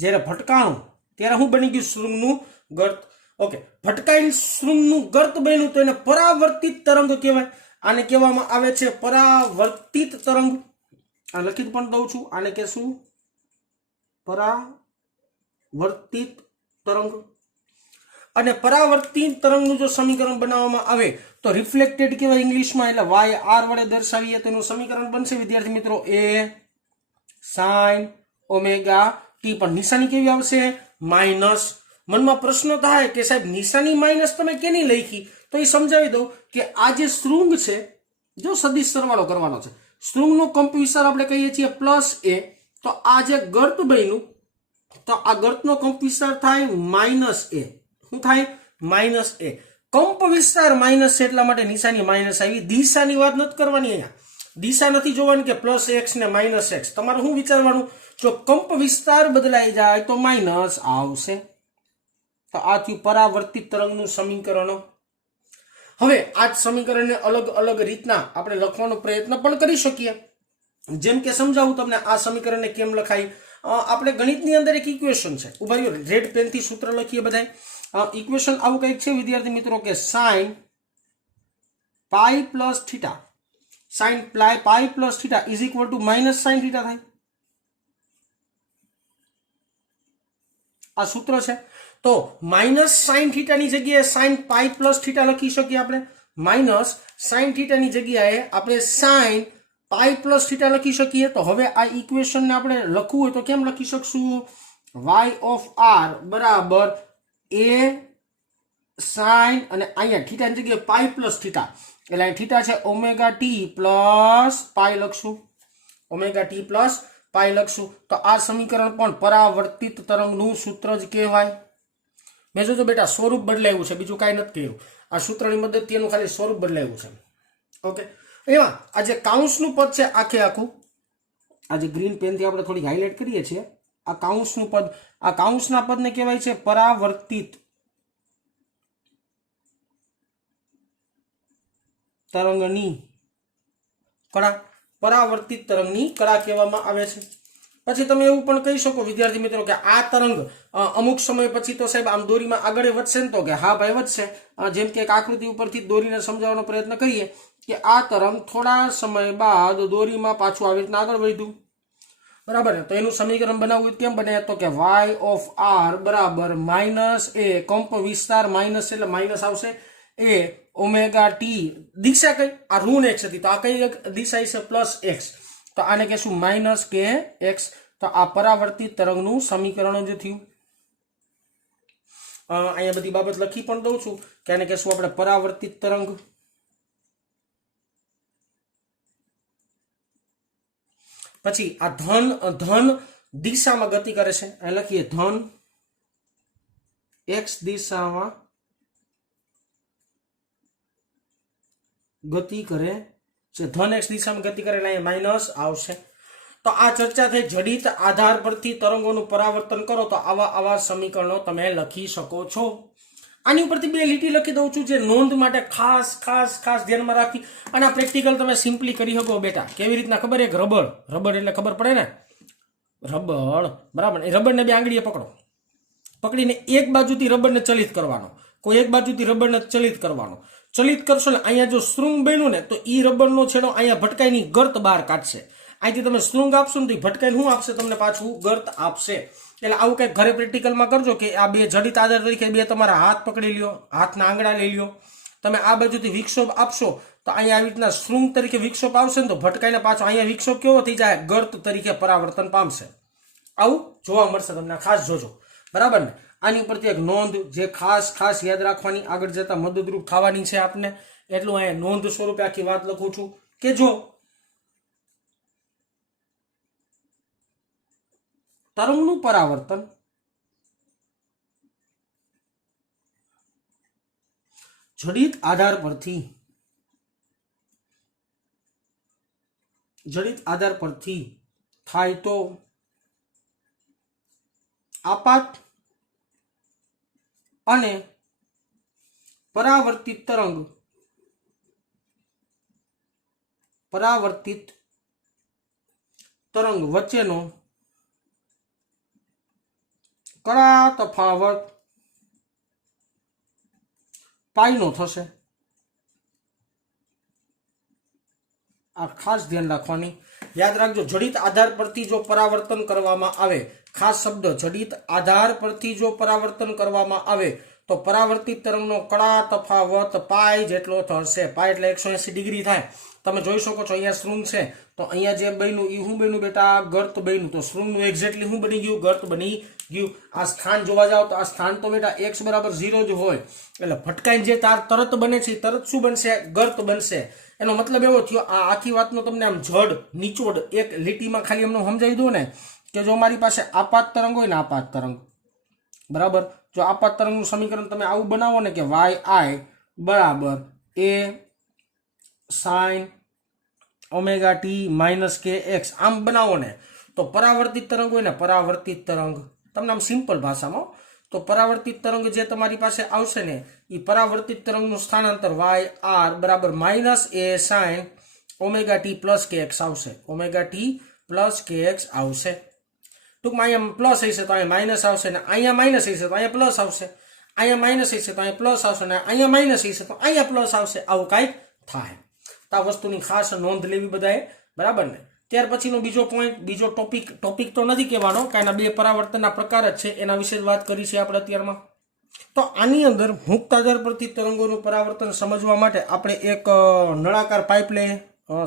જ્યારે ભટકાણું ત્યારે શું બની ગયું? શૃંગનું ગર્ત. ઓકે, ભટકાઈને શૃંગનું ગર્ત બન્યું તો એને પરાવર્તિત તરંગ કહેવાય. આને કહેવામાં આવે છે પરાવર્તિત તરંગ. આ લખી પણ દઉં છું. આને કહેશું પરાવર્તિત તરંગ. અને પરાવર્તિત તરંગનું જો સમીકરણ બનાવવામાં આવે તો રિફ્લેક્ટેડ કહેવાય ઇંગ્લિશમાં. એટલે y r વડે દર્શાવીએ તો એનું સમીકરણ બનશે વિદ્યાર્થી મિત્રો a sin ઓમેગા t. પણ નિશાની કેવી આવશે? માઇનસ. મનમાં પ્રશ્ન થાય કે સાહેબ નિશાની માઇનસ તમે કેની લખી? તો એ સમજાવી દઉં કે આ જે શૃંગ છે, જો સદિશ સરવાળો કરવાનો છે, શૃંગનો કંપ વિસ્તાર આપણે કહીએ છીએ પ્લસ a. તો આ જે ગર્ત બન્યું તો આ ગર્તનો કંપ વિસ્તાર થાય માઇનસ a. શું થાય? Minus a. કંપ વિસ્તાર માઇનસ છે એટલા માટે નિશાની માઇનસ આવી. દિશાની વાત નથી કરવાની અહીંયા. દિશા નથી જોવાની કે પ્લસ x ને માઇનસ x. તમારે શું વિચારવાનું? જો કંપ વિસ્તાર બદલાઈ જાય તો માઇનસ આવશે. તો આ થયું પરાવર્તિત તરંગનું સમીકરણ. હવે આ જ સમીકરણને અલગ અલગ રીતના આપણે લખવાનો પ્રયત્ન પણ કરી શકીએ. જેમ કે સમજાવું તમને આ સમીકરણને કેમ લખાય. આપણે ગણિતની અંદર એક ઇક્વેશન છે, ઉભા રહ્યો, રેડ પેનથી સૂત્ર લખીએ બધા. ઇક્વેશન આવું કંઈક છે વિદ્યાર્થી મિત્રો કે sin pi plus theta, sin pi plus theta is equal two minus sin theta થાય. આ સૂત્ર છે. તો માઇનસ સાइन થીટાની જગ્યાએ સાइन પાઈ પ્લસ થીટા લખી શકીએ આપણે. માઇનસ સાइन થીટાની જગ્યાએ આપણે સાइन પાઈ પ્લસ થીટા લખી શકીએ. તો હવે આ ઇક્વેશનને આપણે લખવું હોય તો કેમ લખી શકશું? y ઓફ r બરાબર a સાइन અને અહીંયા થીટાની જગ્યાએ પાઈ પ્લસ થીટા, એટલે અહીં થીટા છે ઓમેગા ટી પ્લસ પાઈ લખશું. ઓમેગા ટી પ્લસ પાઈ લખશું. તો આ સમીકરણ પણ પરાવર્તિત તરંગનું સૂત્ર જ કહેવાય. મેં જોજો બેટા સ્વરૂપ બદલાયું છે, બીજું કાંઈ નથી કર્યું. આ સૂત્રની મદદથી એનું ખાલી સ્વરૂપ બદલાયું છે. ઓકે, એમાં આ જે કાઉન્સનું પદ છે આખે આખું, આ જે ગ્રીન પેનથી આપણે થોડીક હાઇલાઇટ કરીએ છીએ, આ કાઉન્સનું પદ, આ કાઉન્સના પદને કહેવાય છે પરાવર્તિત તરંગની કળા. પરાવર્તિત તરંગની કળા કહેવામાં આવે છે. પછી તમે એવું પણ કહી શકો વિદ્યાર્થી મિત્રો કે આ તરંગ અમુક સમય પછી તો સાહેબ આમ દોરીમાં આગળ વધશે ને? તો કે હા ભાઈ વધશે. જેમ કે એક આકૃતિ ઉપરથી દોરીને સમજાવવાનો પ્રયત્ન કરીએ કે આ તરંગ થોડા સમય બાદ દોરીમાં પાછું આવી રીતના આગળ વધ્યું, બરાબર ને? તો એનું સમીકરણ બનાવવું કેમ બને? તો કે y ઓફ r બરાબર માઇનસ a, કંપ વિસ્તાર માઇનસ એટલે માઇનસ આવશે, a ઓમેગા ટી. દિશા કઈ? આ ઋણ x હતી, તો આ કઈ દિશા છે? Plus x. તો આને કહેશું માઇનસ કે x. તો આ પરાવર્તિત તરંગનું સમીકરણ જ થયું. અહીંયા બધી બાબત લખી પણ દઉં છું કે આને કહેશું આપણે પરાવર્તિત તરંગ. પછી આ ધન દિશામાં ગતિ કરે છે. અહીં લખીએ ધન x દિશામાં ગતિ કરે છે, ધન x દિશામાં ગતિ કરે એટલે અહીંયા માઇનસ આવશે. તો આ ચર્ચા થઈ જડિત આધાર પરથી તરંગોનું પરાવર્તન કરો તો આવા સમીકરણો તમે લખી શકો છો. આની ઉપરથી બે લીટી લખી દઉં છું જે નોંધ માટે ખાસ ખાસ ખાસ ધ્યાનમાં રાખી અને આ પ્રેક્ટિકલ તમે સિમ્પલી કરી શકો બેટા. કેવી રીતના ખબર? એક રબર એટલે ખબર પડે ને, રબર બરાબર. એ રબરને બે આંગળીએ પકડીને એક બાજુથી રબરને ચલિત કરવાનો, કોઈ એક બાજુથી રબરને ચલિત કરવાનો. ચલિત કરશો ને અહીંયા જો શૃંગ બન્યું ને તો ઈ રબરનો છેડો અહીંયા ભટકાઈની ગર્ત બહાર કાઢશે. અહીંથી તમે શૃંગ આપશો ને ભટકાઈને શું આપશે? તમને પાછું ગર્ત આપશે. એટલે આવું કંઈક ઘરે પ્રેક્ટિકલમાં કરજો કે આ બે જડિત આધાર તરીકે બે તમારા હાથ પકડી લ્યો, હાથના આંગળા લઈ લ્યો. તમે આ બાજુથી વિક્ષોભ આપશો તો અહીંયા આવી રીતના શૃંગ તરીકે વિક્ષોભ આવશે ને તો ભટકાઈને પાછો અહીંયા વિક્ષોભ કેવો થઈ જાય? ગર્ત તરીકે પરાવર્તન પામશે. આવું જોવા મળશે તમને, ખાસ જોજો બરાબર ને. આની ઉપરથી એક નોંધ જે ખાસ ખાસ યાદ રાખવાની, આગળ જતા મદદરૂપ થવાની છે આપને, એટલું અહીંયા નોંધ સ્વરૂપે આખી વાત લખું છું કે જો તરંગનું પરાવર્તન જડિત આધાર પરથી થાય તો આપાત અને પરાવર્તિત તરંગ વચ્ચેનો કડા તફાવત પાઈનો થશે. આ ખાસ ધ્યાન રાખવાની, યાદ રાખજો. જડિત આધાર પરથી જો પરાવર્તન કરવામાં આવે, ખાસ શબ્દ જડિત આધાર પરથી જો પરાવર્તન કરવામાં આવે તો પરાવર્તિત તરંગનો કડા તફાવત પાઈ જેટલો થશે. પાઈ એટલે 180 ડિગ્રી થાય. તમે જોઈ શકો છો અહીંયા શૃંગ છે તો અહીંયા જે બન્યું એ શું બન્યું બેટા? ગર્ત બન્યું. તો શૃંગનું એક્ઝેક્ટલી શું બની ગયું? ગર્ત બની ગયું. આ સ્થાન જોવા જાવ તો આ સ્થાન તો બેટા x બરાબર 0 જ હોય એટલે ભટકાઈને જે તાર તરત બને છે તરત શું બનશે? ગર્ત બનશે. એનો મતલબ એવો થયો, આ આખી વાતનો તમને આમ જડ નીચોડ એક લીટીમાં ખાલી અમને સમજાવી દઉં ને કે જો મારી પાસે આપાત તરંગ હોય ને, આપાત તરંગ બરાબર, જો આપાત તરંગનું સમીકરણ તમે આવું બનાવો ને કે yi બરાબર a sin omega T minus કે એક્સ, આમ બનાવો ને તો પરાવર્તિત તરંગ હોય ને, પરાવર્તિત તરંગ તમને આમ સિમ્પલ ભાષામાં, તો પરાવર્તિત તરંગ જે તમારી પાસે આવશે ને એ પરાવર્તિત તરંગનું સ્થાનાંતર y r બરાબર minus a sin omega T plus કે એક્સ આવશે. ઓમેગા ટી પ્લસ કે એક્સ આવશે. ટૂંકમાં અહીંયા પ્લસ હશે તો અહીંયા માઇનસ આવશે ને અહીંયા માઇનસ હશે તો અહીંયા પ્લસ આવશે, અહીંયા માઇનસ હશે તો અહીંયા પ્લસ આવશે ને અહીંયા માઇનસ હશે તો અહીંયા પ્લસ આવશે. આવું કાંઈક થાય. તો આ વસ્તુની ખાસ નોંધ લેવી બધાએ બરાબર ને. ત્યાર પછીનો બીજો પોઈન્ટ, બીજો ટોપિક તો નથી કહેવાનો કારણ બે પરાવર્તનના પ્રકાર જ છે, એના વિશે જ વાત કરી છે આપણે અત્યારમાં. તો આની અંદર મુક્ત આધાર પરથી તરંગોનું પરાવર્તન સમજવા માટે આપણે એક નળાકાર પાઇપ લઈએ.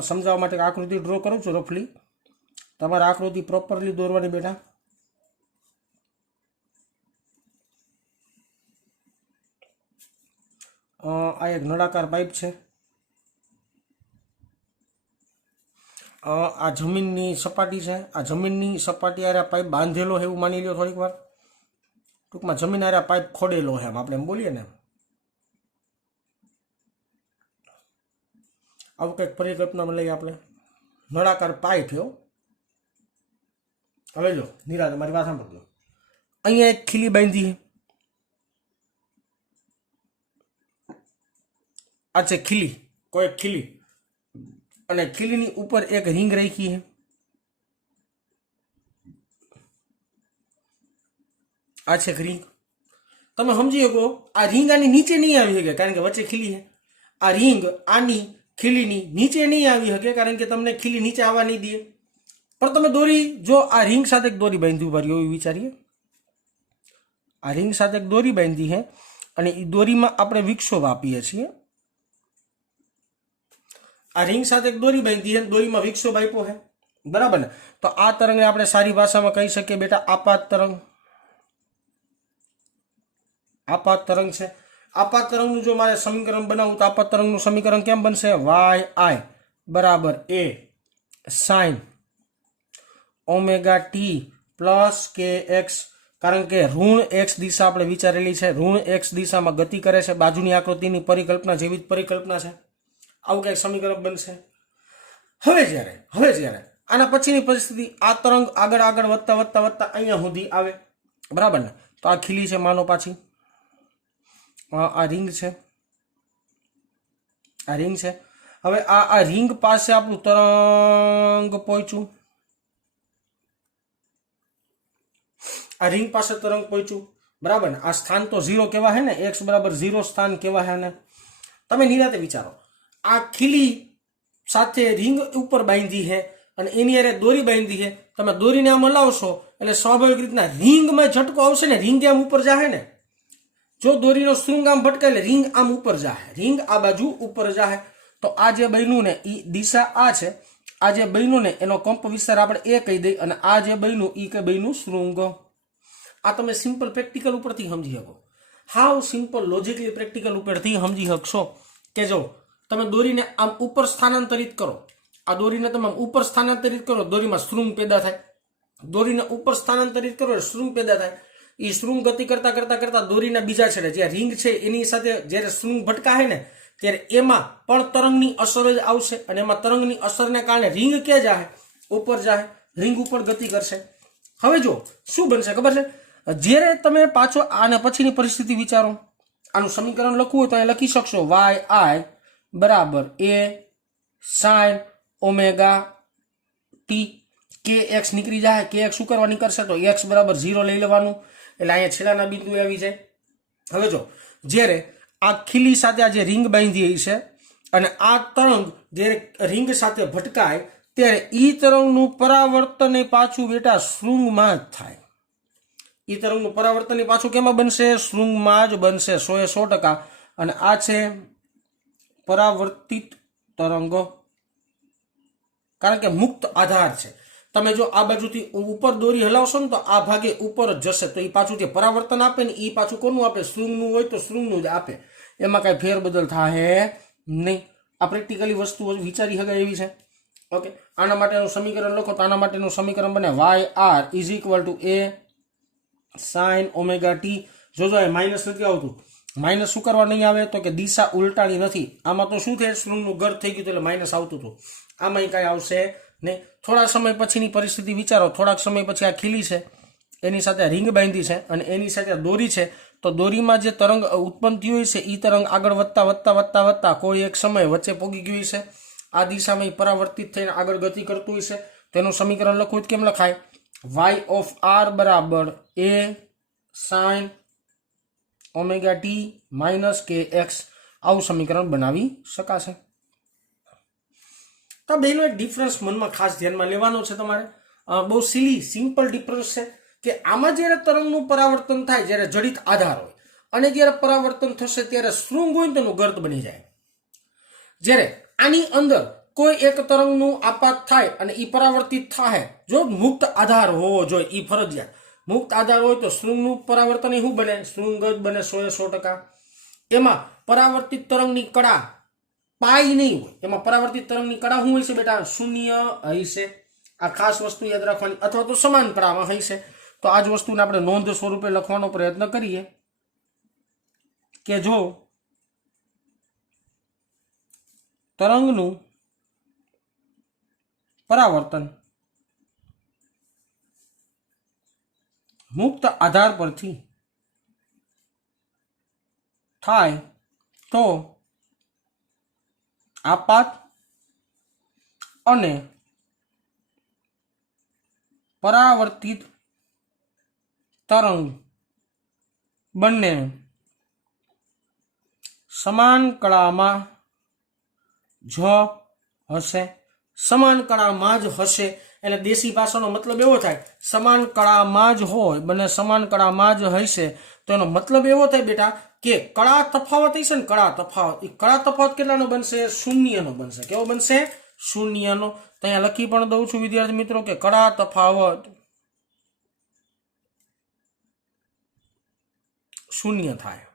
સમજાવવા માટે આકૃતિ ડ્રો કરું છું રફલી. તમારે આકૃતિ પ્રોપરલી દોરવાની બેટા. આ એક નળાકાર પાઇપ છે. આ જમીનની સપાટી છે. આ જમીનની સપાટી આરે પાઇપ બાંધેલો છે એવું માની લો થોડીક વાર. ટૂંકમાં જમીન આરે પાઇપ ખોડેલો છે એમ આપણે એમ બોલીએ ને. આવું કંઈક પરિકલ્પનામાં લઈએ આપણે. નળાકાર પાઇપ એવો. હવે જો નિરાતે મારી વાત સાંભળજો. અહીંયા એક ખીલી બાંધી છે. આ છે ખીલી, કોઈ એક ખીલી, અને ખીલીની ઉપર એક રિંગ રાખી છે. આ છે રિંગ. તમે સમજી શકો આ રિંગ આની નીચે નહીં આવી શકે કારણ કે વચ્ચે ખીલી છે. આ રિંગ આની ખીલીની નીચે નહીં આવી શકે કારણ કે તમને ખીલી નીચે આવવા નહીં દે. પણ તમે દોરી, જો આ રિંગ સાથે એક દોરી બાંધી ઉભા રહ્યો એવું વિચારીએ. આ રિંગ સાથે એક દોરી બાંધી છે અને એ દોરીમાં આપણે વિક્ષોભ આપીએ છીએ. આ રિંગ સાથે એક દોરી બાંધી છે, દોરીમાં વિક્ષોભ આપ્યો છે બરાબર ને. તો આ તરંગને આપણે સારી ભાષામાં કહી શકીએ બેટા આપાત તરંગ. આપાત તરંગ છે. આપાત તરંગનું જો મારે સમીકરણ બનાવવું તો આપાત તરંગનું સમીકરણ કેમ બનશે? yi બરાબર a sin omega T plus કે એક્સ. કારણ કે ઋણ એક્સ દિશા આપણે વિચારેલી છે, ઋણ એક્સ દિશામાં ગતિ કરે છે. બાજુની આકૃતિની પરિકલ્પના જેવી જ પરિકલ્પના છે આવું કંઈક સમીકરણ બનશે. હવે જ્યારે આના પછીની પરિસ્થિતિ, આ તરંગ આગળ આગળ વધતા વધતા વધતા અહીંયા સુધી આવે, બરાબર ને? તો આ ખીલી છે માનો, પાછી આ રિંગ છે, આ રિંગ છે. હવે આ રિંગ પાસે આપણું તરંગ પહોંચ્યું, આ રિંગ પાસે તરંગ પહોંચ્યું, બરાબર ને? આ સ્થાન તો 0 કેવા હે ને, x બરાબર 0 સ્થાન કેવા હે ને? તમે નિરાતે વિચારો, આ ખીલી સાથે રિંગ ઉપર બાંધી છે અને એની અરે દોરી બાંધી છે. તમે દોરીને આમ હલાવશો એટલે સ્વાભાવિક રીતના રિંગમાં ઝટકો આવશે ને, રિંગ આમ ઉપર જાહે ને. જો દોરીનો શૃંગ આમ ભટકે એટલે રિંગ આમ ઉપર જાહે, રિંગ આ બાજુ ઉપર જાહે. તો આ જે બન્યું ને એ દિશા આ છે, આ જે બન્યું ને એનો કંપ વિસ્તાર આપણે એ કહી દઈએ, અને આ જે બન્યું એ કે બન્યું શૃંગ. આ તમે સિમ્પલ પ્રેક્ટિકલ ઉપરથી સમજી શકો. હાવ સિમ્પલ લોજિકલી પ્રેક્ટિકલ ઉપરથી સમજી શકશો કે જો તમે દોરીને આમ ઉપર સ્થાનાંતરિત કરો, આ દોરીને તમે આમ ઉપર સ્થાનાંતરિત કરો, દોરીમાં શૃંગ પેદા થાય. દોરીને ઉપર સ્થાનાંતરિત કરો એટલે શૃંગ પેદા થાય. એ શૃંગ ગતિ કરતા કરતા કરતા દોરીના બીજા છેડે જે રિંગ છે એની સાથે જ્યારે શૃંગ ભટકાય ને ત્યારે એમાં પણ તરંગની અસર જ આવશે, અને એમાં તરંગની અસરને કારણે રિંગ ક્યાં જાય? ઉપર જાય, રિંગ ઉપર ગતિ કરશે. હવે જો શું બનશે ખબર છે? જ્યારે તમે પાછો આને પછીની પરિસ્થિતિ વિચારો, આનું સમીકરણ લખવું હોય તો અહીં લખી શકશો yi બરાબર a sin omega T. kx નીકળી જાય, kx શું કરવા નીકળશે? તો x બરાબર 0 લઈ લેવાનું, એટલે અહીંયા છેલ્લાના બિંદુ આવી જાય. હવે જો જ્યારે આ ખીલી સાથે આ જે રિંગ બાંધી છે અને આ તરંગ જ્યારે રિંગ સાથે ભટકાય ત્યારે ઈ તરંગનું પરાવર્તન પાછું બેટા શૃંગમાં જ થાય. ઈ તરંગનું પરાવર્તન પાછું કેમાં બનશે? શૃંગમાં જ બનશે 100%. અને આ છે પરાવર્તિત તરંગ, કારણ કે મુક્ત આધાર છે. તમે જો આ બાજુથી ઉપર દોરી હલાવશો ને તો આ ભાગે ઉપર જ જશે, તો એ પાછું જે પરાવર્તન આપે ને એ પાછું કોનું આપે? શૃંગનું હોય તો શૃંગનું જ આપે, એમાં કાંઈ ફેરબદલ થાય નહીં. આ પ્રેક્ટિકલી વસ્તુઓ વિચારી શકાય એવી છે. ઓકે, આના માટેનું સમીકરણ લખો તો આના માટેનું સમીકરણ બને yr is equal to a sin omega T. જોજો એ માઇનસ નથી આવતું. માઇનસ શું કરવા નહીં આવે? તો કે દિશા ઉલટાની નથી. આમાં તો શું થાય? શૃંગનું ગર્ત થઈ ગયું એટલે માઇનસ આવતું હતું, આમાં કાંઈ આવશે નહીં. થોડા સમય પછીની પરિસ્થિતિ વિચારો, થોડાક સમય પછી આ ખીલી છે, એની સાથે રિંગ બાંધી છે અને એની સાથે દોરી છે. તો દોરીમાં જે તરંગ ઉત્પન્ન થયું હોય છે એ તરંગ આગળ વધતા વધતા વધતા વધતા કોઈ એક સમય વચ્ચે પોગી ગયું છે. આ દિશામાં પરાવર્તિત થઈને આગળ ગતિ કરતું હોય છે. તેનું સમીકરણ લખવું કેમ લખાય? y ઓફ r બરાબર a sin omega T minus kx. આવું સમીકરણ બનાવી શકાશે. તો બેનો એક ડિફરન્સ મનમાં ખાસ ધ્યાનમાં લેવાનો છે તમારે. બહુ સિલી સિમ્પલ ડિફરન્સ છે કે આમાં જ્યારે તરંગનું પરાવર્તન થાય જ્યારે જડિત આધાર હોય, અને જ્યારે પરાવર્તન થશે ત્યારે શૃંગ હોય તેનું ગર્ત બની જાય. જ્યારે આની અંદર કોઈ એક તરંગનું આપાત થાય અને એ પરાવર્તિત થાય, જો મુક્ત આધાર હોવો જોઈએ, એ ફરજિયાત મુક્ત આધાર હોય તો શૃંગનું પરાવર્તન શું બને? શૃંગ જ બને 100%. એમાં પરાવર્તિત તરંગની કળા પાઈ નહીં હોય, એમાં પરાવર્તિત તરંગની કળા શું હોય છે બેટા? શૂન્ય હશે. આ ખાસ વસ્તુ યાદ રાખવાની, અથવા તો સમાન કળામાં હશે. તો આ જ વસ્તુને આપણે નોંધ સ્વરૂપે લખવાનો પ્રયત્ન કરીએ કે જો તરંગનું પરાવર્તન મુક્ત આધાર પરથી થાય તો આપાત અને પરાવર્તિત તરંગ બંને સમાન કળામાં જ હશે. સમાન કળામાં જ હશે એટલે દેશી ભાષાનો મતલબ એવો થાય, સમાન કળામાં જ હોય, બંને સમાન કળામાં જ હશે. તો એનો મતલબ એવો થાય બેટા કે કળા તફાવત હશે ને, કળા તફાવત કેટલાનો બનશે? શૂન્યનો બનશે. કેવો બનશે? શૂન્યનો. તો અહીંયા લખી પણ દઉં છું વિદ્યાર્થી મિત્રો કે કળા તફાવત શૂન્ય થાય.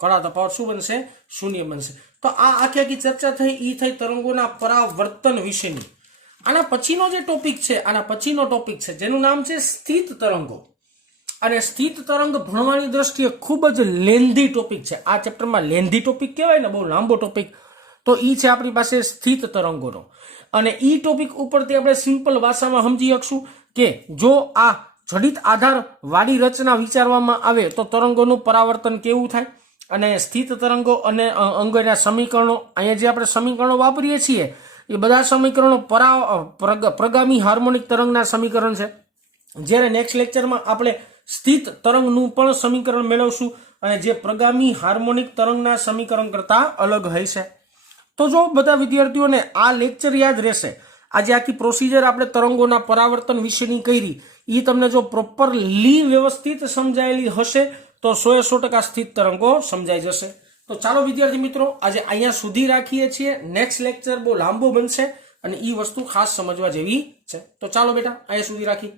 કળા તફાવત શું બનશે? શૂન્ય બનશે. તો આ આખી ચર્ચા થઈ એ થઈ તરંગોના પરાવર્તન વિશેની. આના પછીનો જે ટોપિક છે, જેનું નામ છે સ્થિત તરંગો. અને સ્થિત તરંગ ભણવાની દ્રષ્ટિએ ખૂબ જ લેન્ધી ટોપિક છે. આ ચેપ્ટરમાં લેન્ધી ટોપિક કહેવાય ને, બહુ લાંબો ટોપિક. તો ઈ છે આપણી પાસે સ્થિત તરંગોનો। અને ઈ ટોપિક ઉપરથી આપણે સિમ્પલ ભાષામાં સમજી શકશું કે જો આ જડિત આધાર વાળી રચના વિચારવામાં આવે તો તરંગોનું પરાવર્તન કેવું થાય। અને સ્થિત તરંગો અને અંગોના સમીકરણો, અહીંયા જે આપણે સમીકરણો વાપરીએ છીએ એ બધા સમીકરણો પ્રગામી હાર્મોનિક તરંગના સમીકરણ છે। જ્યારે નેક્સ્ટ લેક્ચરમાં આપણે સ્થિત તરંગનું પણ સમીકરણ મેળવશું અને જે પ્રગામી હાર્મોનિક તરંગના સમીકરણ કરતા અલગ હશે। તો જો બધા વિદ્યાર્થીઓને આ લેક્ચર યાદ રહેશે, આજે આખી પ્રોસિજર આપણે તરંગોના પરાવર્તન વિશેની કરી, એ તમને જો પ્રોપરલી વ્યવસ્થિત સમજાયેલી હશે તો 100% સ્થિત તરંગો સમજાઈ જશે। તો ચાલો વિદ્યાર્થી મિત્રો આજે અહીંયા સુધી રાખીએ છીએ। નેક્સ્ટ લેક્ચર બહુ લાંબો બનશે અને એ વસ્તુ ખાસ સમજવા જેવી છે। તો ચાલો બેટા અહીંયા સુધી રાખી।